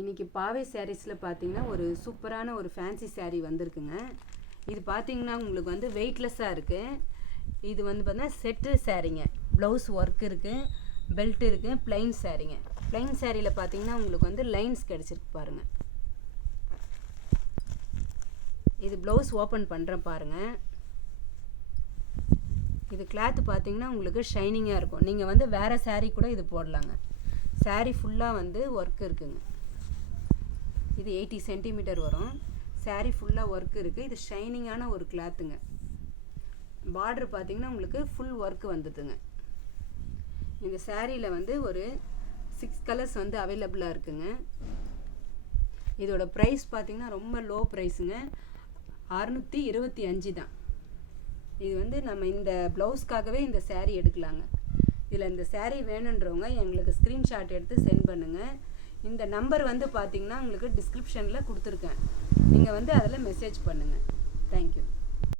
இன்றைக்கி பாவை சாரீஸில் பார்த்தீங்கன்னா ஒரு சூப்பரான ஒரு ஃபேன்சி சாரீ வந்திருக்குங்க. இது பார்த்தீங்கன்னா உங்களுக்கு வந்து வெயிட்லெஸ்ஸாக இருக்குது. இது வந்து பார்த்தீங்கன்னா செட்டு சாரீங்க. ப்ளவுஸ் ஒர்க் இருக்குது, பெல்ட் இருக்குது, ப்ளைன் சாரீங்க. ப்ளைன் சாரியில் பார்த்தீங்கன்னா உங்களுக்கு வந்து லைன்ஸ் கிடச்சிருக்கு பாருங்கள். இது ப்ளவுஸ் ஓப்பன் பண்ணுறேன் பாருங்கள். இது கிளாத்து பார்த்தீங்கன்னா உங்களுக்கு ஷைனிங்காக இருக்கும். நீங்கள் வந்து வேறு சாரீ கூட இது போடலாங்க. சாரீ ஃபுல்லாக வந்து ஒர்க் இருக்குங்க. இது 80 சென்டிமீட்டர் வரும். சாரீ ஃபுல்லாக ஒர்க் இருக்குது. இது ஷைனிங்கான ஒரு கிளாத்துங்க. பார்டர் பார்த்தீங்கன்னா உங்களுக்கு ஃபுல் ஒர்க் வந்துதுங்க. இந்த சாரியில் வந்து ஒரு 6 கலர்ஸ் வந்து அவைலபிளாக இருக்குங்க. இதோட ப்ரைஸ் பார்த்தீங்கன்னா ரொம்ப லோ ப்ரைஸுங்க. 625 தான். இது வந்து நம்ம இந்த ப்ளவுஸ்க்காகவே இந்த சாரீ எடுக்கலாங்க. இதில் இந்த சாரீ வேணுன்றவங்க எங்களுக்கு ஸ்க்ரீன்ஷாட் எடுத்து சென்ட் பண்ணுங்கள். இந்த நம்பர் வந்து பார்த்தீங்கன்னா உங்களுக்கு டிஸ்கிரிப்ஷனில் கொடுத்துருக்கேன். நீங்கள் வந்து அதில் மெசேஜ் பண்ணுங்கள். தேங்க்யூ.